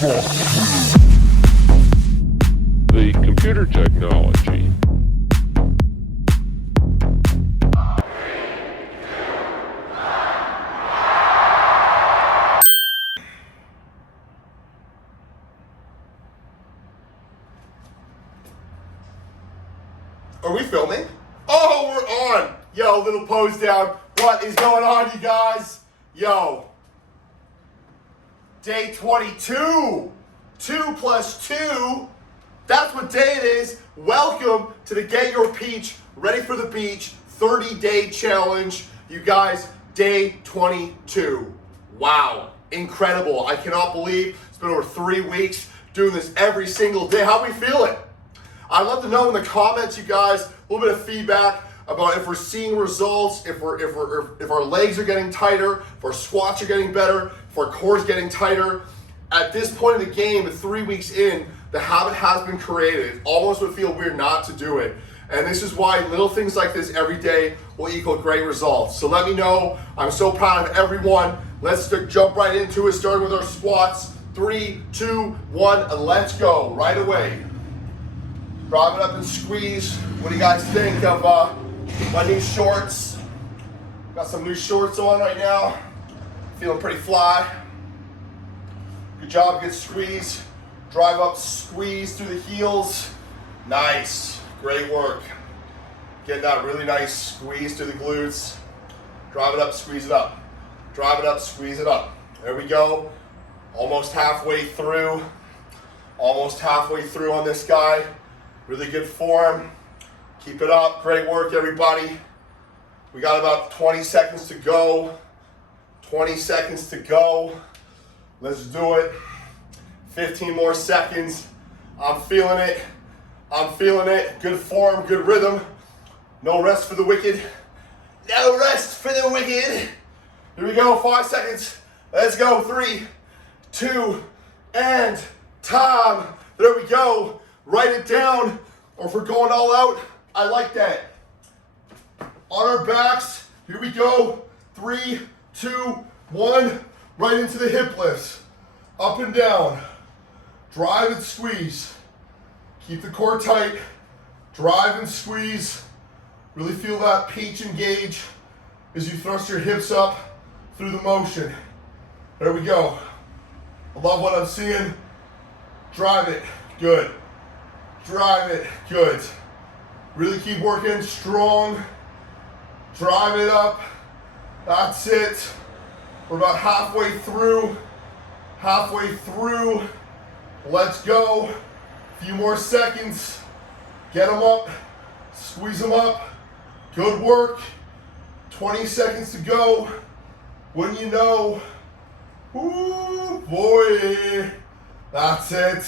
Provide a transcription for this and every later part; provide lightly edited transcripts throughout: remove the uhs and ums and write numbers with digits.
The computer technology. Are we filming? Oh, we're on. Yo, little pose down. What is going on, you guys? Yo. Day 22. 2 plus 2. That's what day it is. Welcome to the Get Your Peach, Ready for the Beach 30-day challenge. You guys, day 22. Wow. Incredible. I cannot believe it's been over 3 weeks doing this every single day. How are we feeling? I'd love to know in the comments, you guys, a little bit of feedback about if we're seeing results, if our legs are getting tighter, if our squats are getting better, if our core is getting tighter. At this point in the game, 3 weeks in, the habit has been created. It almost would feel weird not to do it. And this is why little things like this every day will equal great results. So let me know. I'm so proud of everyone. Let's jump right into it, starting with our squats. 3, 2, 1, and let's go right away. Drive it up and squeeze. What do you guys think of my new shorts? Got some new shorts on right now. Feeling pretty fly. Good job, good squeeze. Drive up, squeeze through the heels. Nice, great work. Getting that really nice squeeze through the glutes. Drive it up, squeeze it up. Drive it up, squeeze it up. There we go. Almost halfway through. Almost halfway through on this guy. Really good form. Keep it up. Great work, everybody. We got about 20 seconds to go. 20 seconds to go. Let's do it. 15 more seconds. I'm feeling it. I'm feeling it. Good form, good rhythm. No rest for the wicked. No rest for the wicked. Here we go. 5 seconds. Let's go. 3, 2, and time. There we go. Write it down, or if we're going all out, I like that. On our backs, here we go. 3, 2, 1, right into the hip lifts. Up and down. Drive and squeeze. Keep the core tight. Drive and squeeze. Really feel that peach engage as you thrust your hips up through the motion. There we go. I love what I'm seeing. Drive it. Good. Drive it, good. Really keep working, strong. Drive it up, that's it. We're about halfway through. Let's go. A few more seconds. Get them up, squeeze them up. Good work. 20 seconds to go. Wouldn't you know? Ooh, boy. That's it.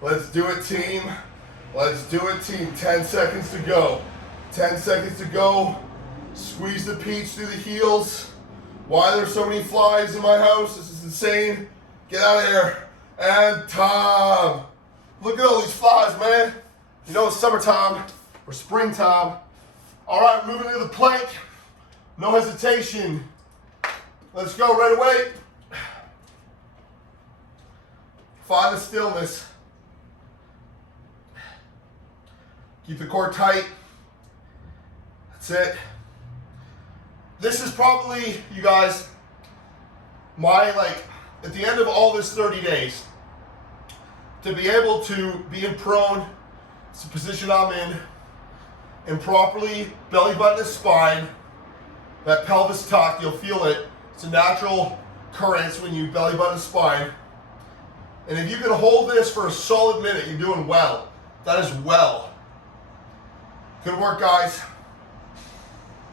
Let's do it, team. Let's do it, team. 10 seconds to go. 10 seconds to go. Squeeze the peach through the heels. Why are there so many flies in my house? This is insane. Get out of here. And time. Look at all these flies, man. You know it's summertime or springtime. All right, moving to the plank. No hesitation. Let's go right away. Find the stillness. Keep the core tight. That's it. This is probably, you guys, my, at the end of all this 30 days, to be able to be in prone, it's the position I'm in, and properly belly button to spine, that pelvis tuck, you'll feel it. It's a natural occurrence when you belly button to spine. And if you can hold this for a solid minute, you're doing well. That is well. Good work, guys.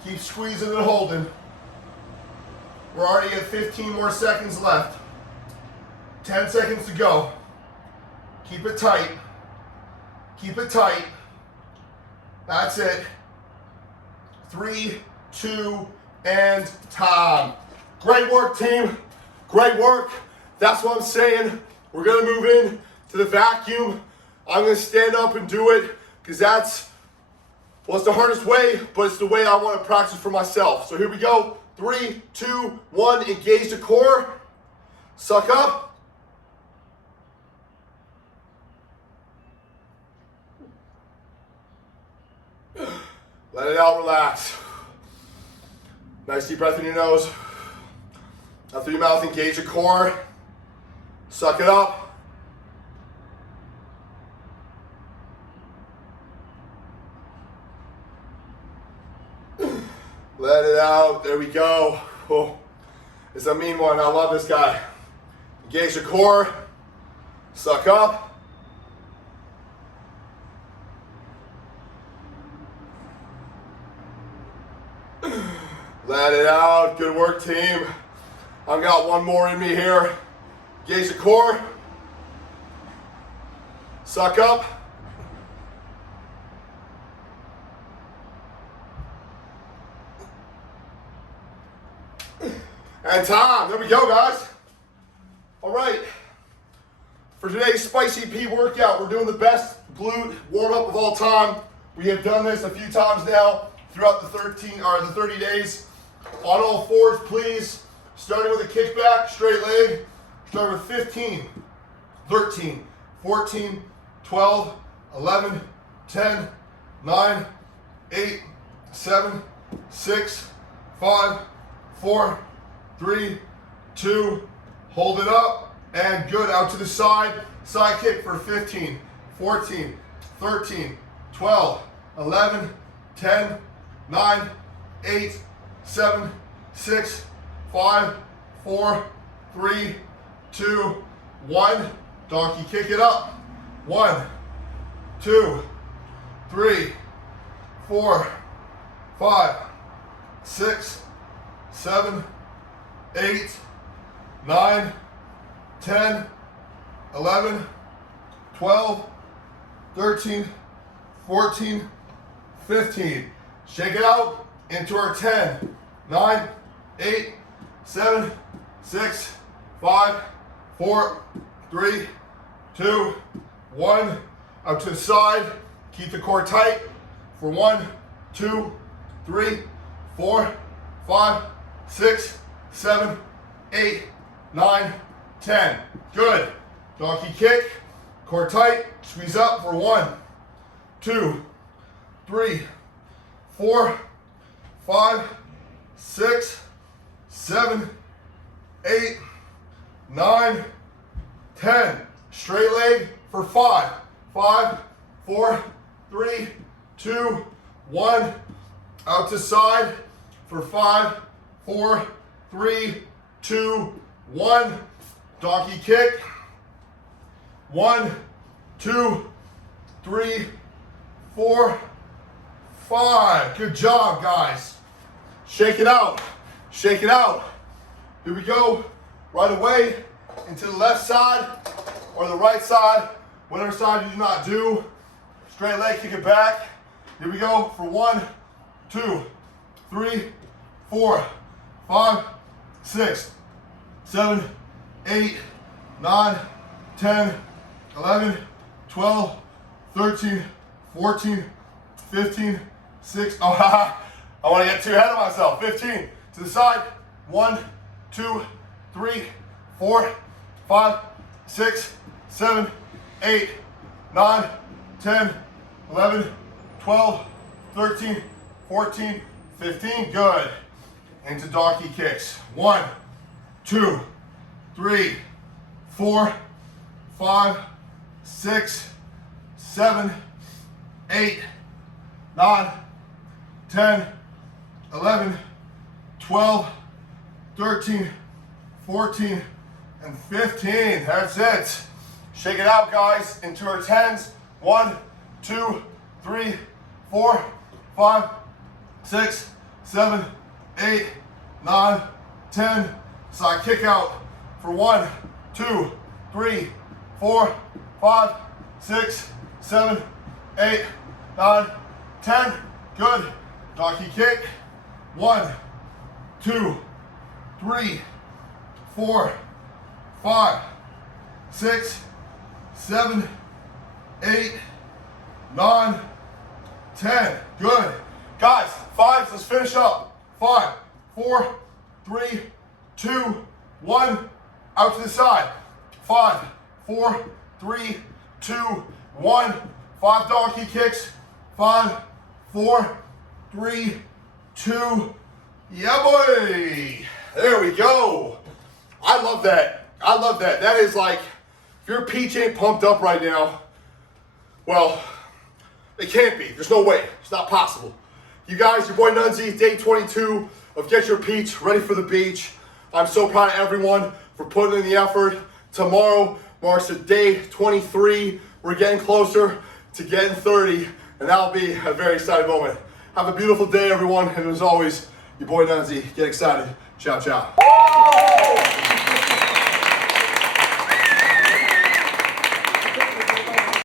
Keep squeezing and holding. We're already at 15 more seconds left. 10 seconds to go. Keep it tight. Keep it tight. That's it. 3, 2, and time. Great work, team. Great work. That's what I'm saying. We're gonna move in to the vacuum. I'm gonna stand up and do it because well, it's the hardest way, but it's the way I want to practice for myself. So here we go. 3, 2, 1, engage the core. Suck up. out, relax. Nice deep breath in your nose. Out through your mouth, engage your core. Suck it up. Let it out. There we go. Oh, it's a mean one. I love this guy. Engage your core. Suck up. Let it out. Good work, team. I've got one more in me here. Engage the core. Suck up. And time. There we go, guys. All right. For today's Spicy P workout, we're doing the best glute warm-up of all time. We have done this a few times now throughout the 30 days. On all fours, please. Starting with a kickback, straight leg. Start with 15, 13, 14, 12, 11, 10, 9, 8, 7, 6, 5, 4, 3, 2, hold it up, and good. Out to the side. Side kick for 15, 14, 13, 12, 11, 10, 9, 8, 7, 6, 5, 4, 3, 2, 1. Donkey kick it up. 1, 2, 3, 4, 5, 6, 7, 8, 9, 10, 11, 12, 13, 14, 15. Shake it out into our 10, 9, 8, 7, 6, 5, 4, 3, 2, 1. Out to the side. Keep the core tight for 1, 2, 3, 4, 5, 6, 7, 8, 9, 10. Good. Donkey kick. Core tight. Squeeze up for 1, 2, 3, 4, 5, 6, 7, 8, 9, 10. Straight leg for 5, 5, 4, 3, 2, 1. Out to side for 5, 4, 3, 2, 1. Donkey kick. 1, 2, 3, 4, 5. Good job, guys. Shake it out. Shake it out. Here we go. Right away into the left side or the right side, whatever side you do not do. Straight leg, kick it back. Here we go for 1, 2, 3, 4, 5, 6, 7, 8, 9, 10, 11, 12, 13, 14, 15, 6. Oh, haha. I want to get too ahead of myself. 15 to the side. 1, 2, 3, 4, 5, 6, 7, 8, 9, 10, 11, 12, 13, 14, 15. Good. Into donkey kicks. 1, 2, 3, 4, 5, 6, 7, 8, 9, 10, 11, 12, 13, 14, and 15. That's it. Shake it out, guys, into our 10s. 1, 2, 3, 4, 5, 6, 7, 8, 9, 10. Side kick out for 1, 2, 3, 4, 5, 6, 7, 8, 9, 10. Good. Donkey kick. 1, 2, 3, 4, 5, 6, 7, 8, 9, 10. Good. Guys, 5s, let's finish up. 5, 4, 3, 2, 1. Out to the side. 5, 4, 3, 2, 1. 5 donkey kicks. 5, 4, 3, 2, yeah boy. There we go. I love that. I love that. That is like, if your peach ain't pumped up right now, well, it can't be. There's no way. It's not possible. You guys, your boy Nunzi, day 22 of Get Your Peach Ready for the Beach. I'm so proud of everyone for putting in the effort. Tomorrow marks the day 23. We're getting closer to getting 30, and that'll be a very exciting moment. Have a beautiful day, everyone, and as always, your boy Nunzi, get excited. Ciao, ciao.